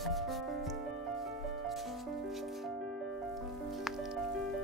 Thank you.